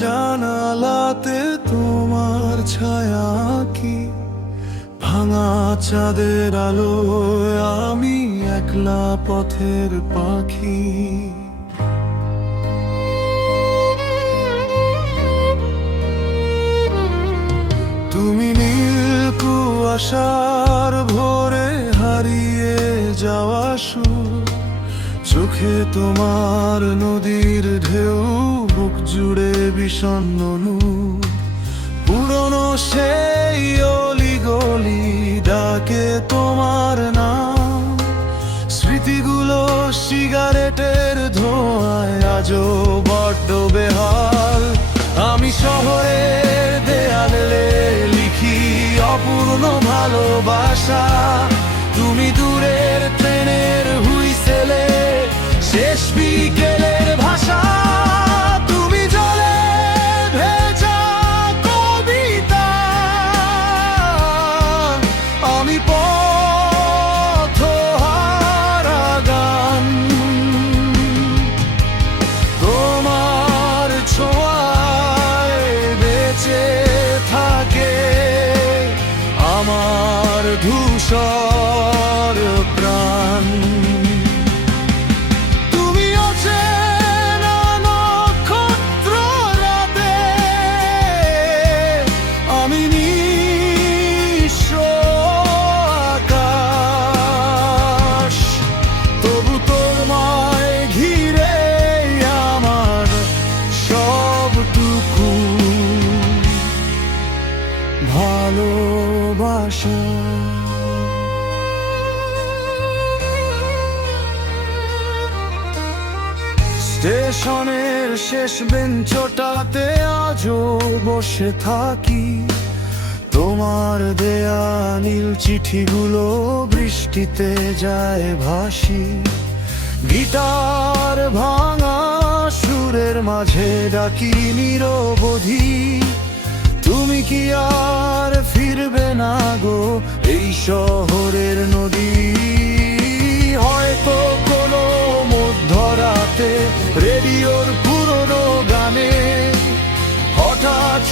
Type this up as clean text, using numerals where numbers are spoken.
জানালাতে তোমার ছায়া কি, ভাঙা চাঁদের আলোয় আমি একলা পথের পাখি। তুমি নীল কুয়াশার ভোরে হারিয়ে যাওয়া সুর, চোখে তোমার নদীর ঢেউ, বুক জুড়ে বিষণ্ণ নূর। পুরনো সেই অলিগলি ডাকে তোমার নাম, স্মৃতিগুলো সিগারেটের ধোঁয়ায় আজও বড্ড বেহাল। আমি শহরের দেয়ালে লিখি অপূর্ণ ভালোবাসা, তুমি দূরের ট্রেনের হুইসেলে শেষ বিকেলের ভাষা। তুমি জলে ভেজা কবিতা, আমি পথহারা গান। তোমার ছোঁয়ায় বেঁচে থাকে আমার ধূসর প্রাণ। তুমি অচেনা নক্ষত্র রাতে, আমি নিঃস্ব আকাশ। তবু তোমায় ঘিরে আমার সবটুকু ভালোবাসা। স্টেশনের শেষ বেঞ্চটাতে আজও বসে থাকি, তোমার দেয়া নীল চিঠিগুলো বৃষ্টিতে যায় ভাসি। গিটার ভাঙা সুরের মাঝে ডাকি নিরবধি, তুমি কি আর ফিরবে না গো এই শহরের নদী? হয়তো কোনো মধ্যরাতে রেডিওর পুরনো গানে হঠাৎ